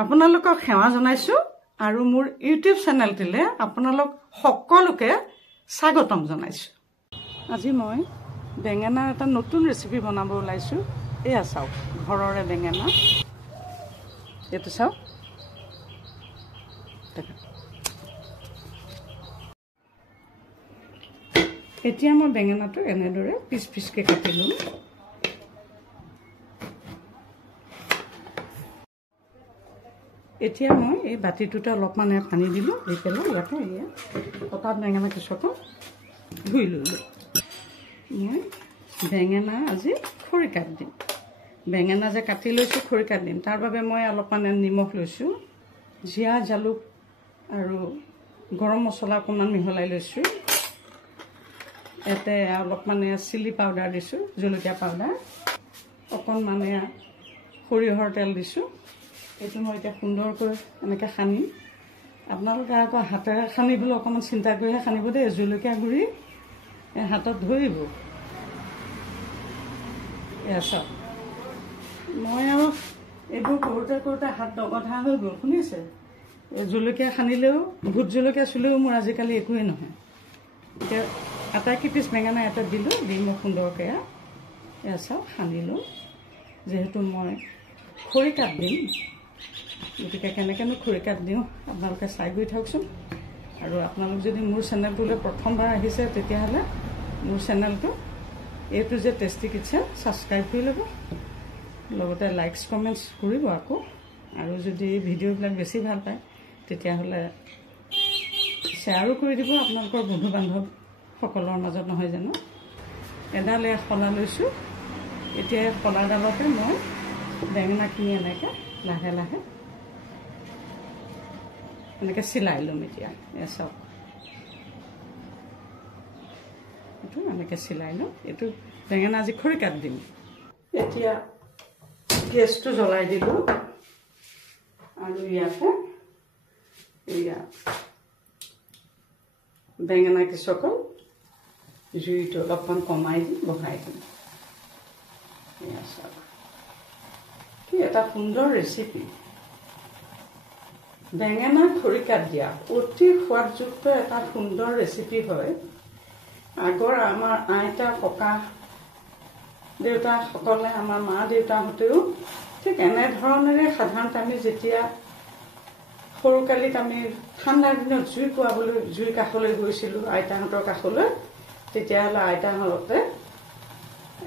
আপোনালোকক সেৱা জনাইছো আৰু মোৰ ইউটিউব চেনেলটিলে আপোনালোক সকলোকে স্বাগতম জনাইছো। আজি মই বেঙেনাৰ এটা নতুন ৰেচিপি বনাব ওলাইছো। এয়া চাওক, ঘৰৰে বেঙেনা। এইটো চাওক, এতিয়া মই বেঙেনাটো এনেদৰে পিচ পিচকে কাটি লম। এতিয়া মই এই বাতিটোতে অলপমান পানী দিলোঁ, দি পেলাই ইয়াতে এয়া কটাত বেঙেনা কিছুমান ধুই ল'লোঁ। মই বেঙেনা আজি খৰিকাত দিম। বেঙেনা যে কাটি লৈছোঁ খৰিকাত দিম, তাৰ বাবে মই অলপমান নিমখ লৈছোঁ, জিৰা জালুক আৰু গৰম মছলা অকণমান মিহলাই লৈছোঁ। ইয়াতে অলপমান চিলি পাউডাৰ দিছোঁ, জলকীয়া পাউডাৰ অকণমান, সৰিয়হৰ তেল দিছোঁ। এইটো মই এতিয়া সুন্দৰকৈ এনেকৈ সানিম। আপোনালোকে আকৌ হাতেৰে সানিবলৈ অকণমান চিন্তা কৰিহে সানিব দেই। জলকীয়া গুড়ি হাতত ধৰিব। এয়া চাওক, মই আৰু এইবোৰ কৰোঁতে কৰোঁতে হাত দগধা হৈ গ'ল, শুনিছে? জলকীয়া সানিলেও, ভোট জলকীয়া চুলেও মোৰ আজিকালি একোৱেই নহয়। এতিয়া আটাইকেই পিচ বেঙেনা এটা দিলোঁ, দি মই সুন্দৰকৈ এয়া চাওক সানিলোঁ। যিহেতু মই খৰিকাত দিম, গতিকে কেনেকৈনো খৰিকাত দিওঁ আপোনালোকে চাই গৈ থাকচোন। আৰু আপোনালোক যদি মোৰ চেনেলটোলৈ প্ৰথমবাৰ আহিছে, তেতিয়াহ'লে মোৰ চেনেলটো এইটো যে টেষ্টি কিটচেন ছাবস্ক্ৰাইব কৰি ল'ব, লগতে লাইকছ কমেণ্টছ কৰিব আকৌ। আৰু যদি ভিডিঅ'বিলাক বেছি ভাল পায়, তেতিয়াহ'লে শ্বেয়াৰো কৰি দিব আপোনালোকৰ বন্ধু বান্ধৱসকলৰ মাজত, নহয় জানো? এডাল শলা লৈছোঁ। এতিয়া শলাডালতে মই বেঙেনাখিনি এনেকৈ লাহে লাহে এনেকৈ চিলাই ল'ম। এতিয়া এয়া চাওক, এইটো এনেকৈ চিলাই ল'ম। এইটো বেঙেনা আজি খৰিকাত দিম। এতিয়া গেছটো জ্বলাই দিলোঁ আৰু ইয়াতে এয়া বেঙেনা কিছুকল জুইটো অলপমান কমাই দি বহাই দিম। এয়া চাওক, কি এটা সুন্দৰ ৰেচিপি। বেঙেনা খৰিকাত দিয়া অতি সোৱাদযুক্ত এটা সুন্দৰ ৰেচিপি হয়। আগৰ আমাৰ আইতা ককা দেউতাসকলে, আমাৰ মা দেউতাহঁতেও ঠিক এনেধৰণেৰে সাধাৰণতে আমি যেতিয়া সৰুকালিত আমি ঠাণ্ডাৰ দিনত জুই পোৱাবলৈ জুইৰ কাষলৈ গৈছিলোঁ, আইতাহঁতৰ কাষলৈ, তেতিয়াহ'লে আইতাহঁতে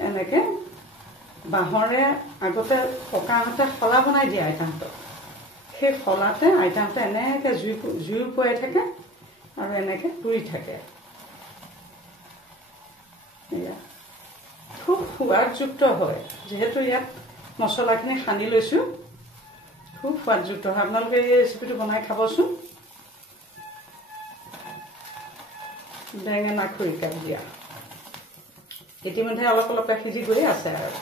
এনেকৈ বাঁহৰে আগতে ককাহঁতে শলা বনাই দিয়ে আইতাহঁতক। সেই শলাতে আইতাহঁতে এনেকৈ জুই পুৱাই থাকে আৰু এনেকৈ পুৰি থাকে। এয়া খুব সোৱাদযুক্ত হয়। যিহেতু ইয়াত মছলাখিনি সানি লৈছোঁ, খুব সোৱাদযুক্ত হয়। আপোনালোকে এই ৰেচিপিটো বনাই খাবচোন। বেঙেনা খৰিকাত দিয়া ইতিমধ্যে অলপ অলপকৈ সিজি গৈ আছে। আৰু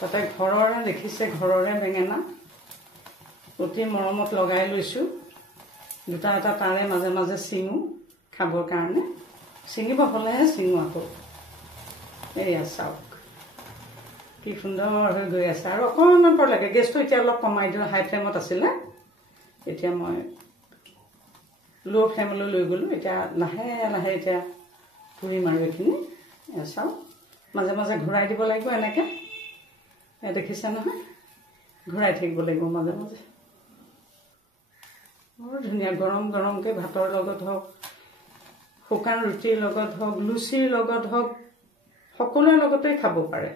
তাতে ঘৰৰে দেখিছে, ঘৰৰে বেঙেনা অতি মৰমত লগাই লৈছোঁ। দুটা এটা তাৰে মাজে মাজে ছিঙো খাবৰ কাৰণে। ছিঙিব হ'লেহে ছিঙো আকৌ। এয়া চাওক, কি সুন্দৰ হৈ গৈ আছে। আৰু অকণমান পৰ লাগে। গেছটো এতিয়া অলপ কমাই দিওঁ, হাই ফ্লেমত আছিলে, এতিয়া মই ল' ফ্লেমলৈ লৈ গ'লোঁ। এতিয়া লাহে লাহে এতিয়া পুৰিম আৰু এইখিনি। এয়া চাওক, মাজে মাজে ঘূৰাই দিব লাগিব এনেকৈ। দেখিছে নহয়, ঘূৰাই থাকিব লাগিব মাজে মাজে। বৰ ধুনীয়া গৰম গৰমকৈ ভাতৰ লগত হওক, শুকান ৰুটিৰ লগত হওক, লুচিৰ লগত হওক, সকলোৰে লগতেই খাব পাৰে।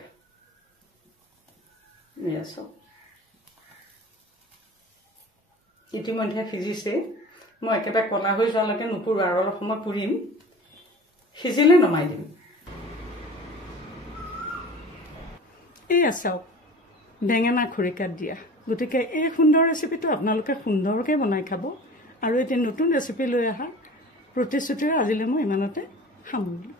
এয়া চাওক, ইতিমধ্যে সিজিছে। মই একেবাৰে ক'লা হৈ যোৱালৈকে নুপুৰোঁ, আৰু অলপ সময় পুৰিম। সিজিলে নমাই দিম। এয়া চাওক, বেঙেনা খৰিকাত দিয়া। গতিকে এই সুন্দৰ ৰেচিপিটো আপোনালোকে সুন্দৰকৈ বনাই খাব। আৰু এতিয়া নতুন ৰেচিপি লৈ অহা প্ৰতিশ্ৰুতিৰে আজিলৈ মই ইমানতে সামৰিলোঁ।